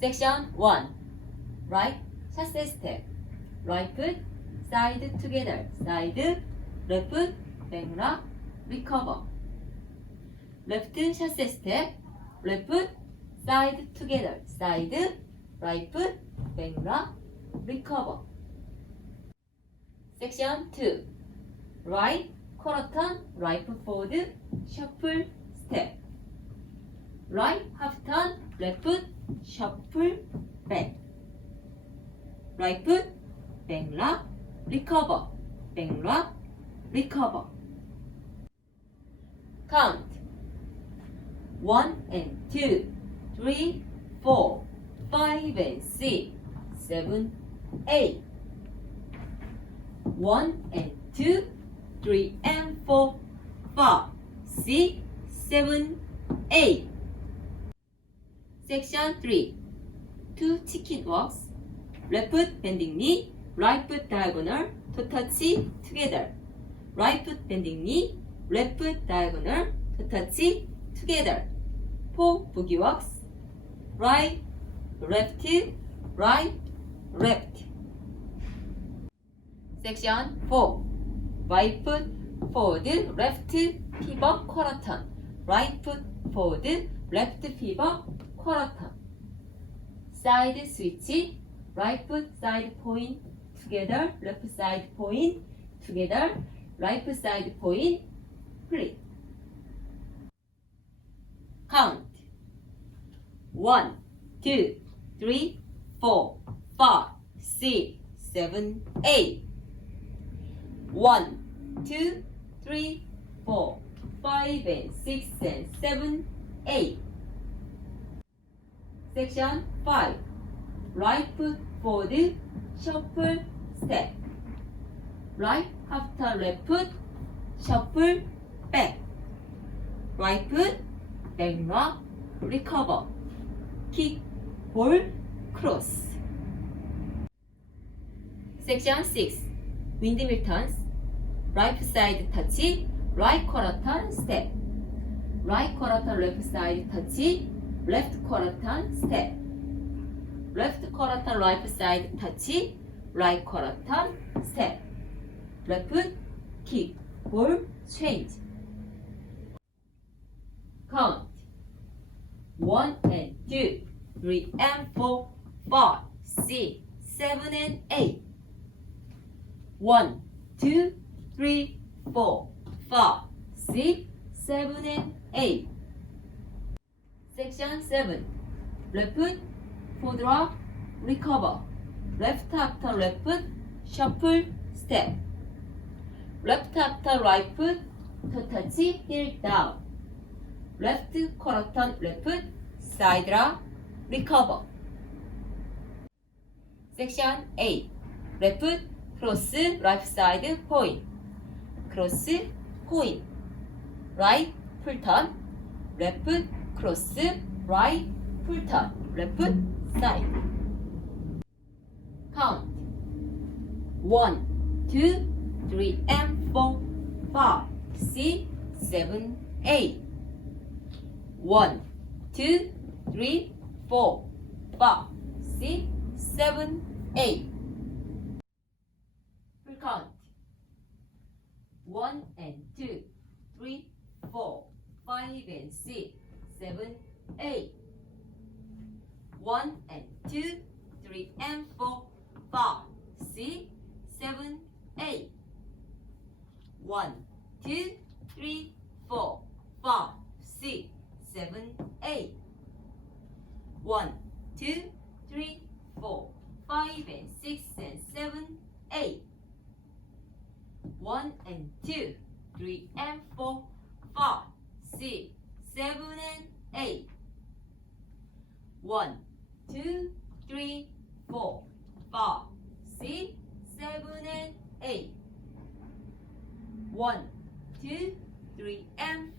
Section 1. Right chasse step. Right foot, side together, side, left foot, back rock, recover. Left chasse step, left foot, side together, side, right foot, back rock, recover. Section 2. Right quarter turn, right foot forward, shuffle, step. Right half turn, left foot, shuffle, back. Right foot, back rock, recover, back rock, recover. Count 1 and 2, 3, 4, 5 and 6, 7, 8. 1 and 2, 3 and 4, 5, 6, 7, 8. Section 3. 2 chicken walks. Left foot bending knee, right foot diagonal to touch together. Right foot bending knee, left foot diagonal to touch together. 4 boogie walks. Right, left, right, left. Section 4. Right foot forward, left pivot quarter turn. Right foot forward, left pivot quarter turn. Side switch. Right foot side point together, left side point together, right foot side point, flip. Count 1, 2, 3, 4, 5, 6, 7, 8. 1, 2, 3, 4, 5 and 6 and 7, 8. Section 5. Right foot forward, shuffle, step. Right half turn left foot, shuffle, back. Right foot, back rock, recover. Kick, hold, cross. Section 6. Windmill turns. Right side touch, right quarter turn, step. Right quarter turn left side touch, left quarter turn, step. Left quarter turn right side touch, right quarter turn, step. Left foot, kick, hold, change. Count 1 and 2, 3 and 4, 5, 6, 7 and 8. 1, 2, 3, 4, 5, 6, 7 and 8. Section 7. Left foot, forward rock, recover. Left after left foot, shuffle, step. Left after right foot, to touch, heel down. Left quarter turn left foot, side rock, recover. Section 8. Left foot, cross, right side, point. Cross, point. Right, full turn. Left foot, cross, right, full turn. Left foot, side. Count 1, 2, 3 and 4, 5, 6, 7, 8. 1, 2, 3, 4, 5, 6, 7, 8. Full count 1 and 2, 3, 4, 5 and 6, 7, 8. 1 and 2, 3 and 4, 5, 6, 7, 8. 1, 2, 3, 4, 5, 6, 7, 8. 1, 2, 3, 4, 5 and 6 and 7, 8. 1 and 2, 3 and 4, 5, 6, 7 and 8. 1, 2, 3, 4, 5, 6, 7 and 8. 1, 2, 3 and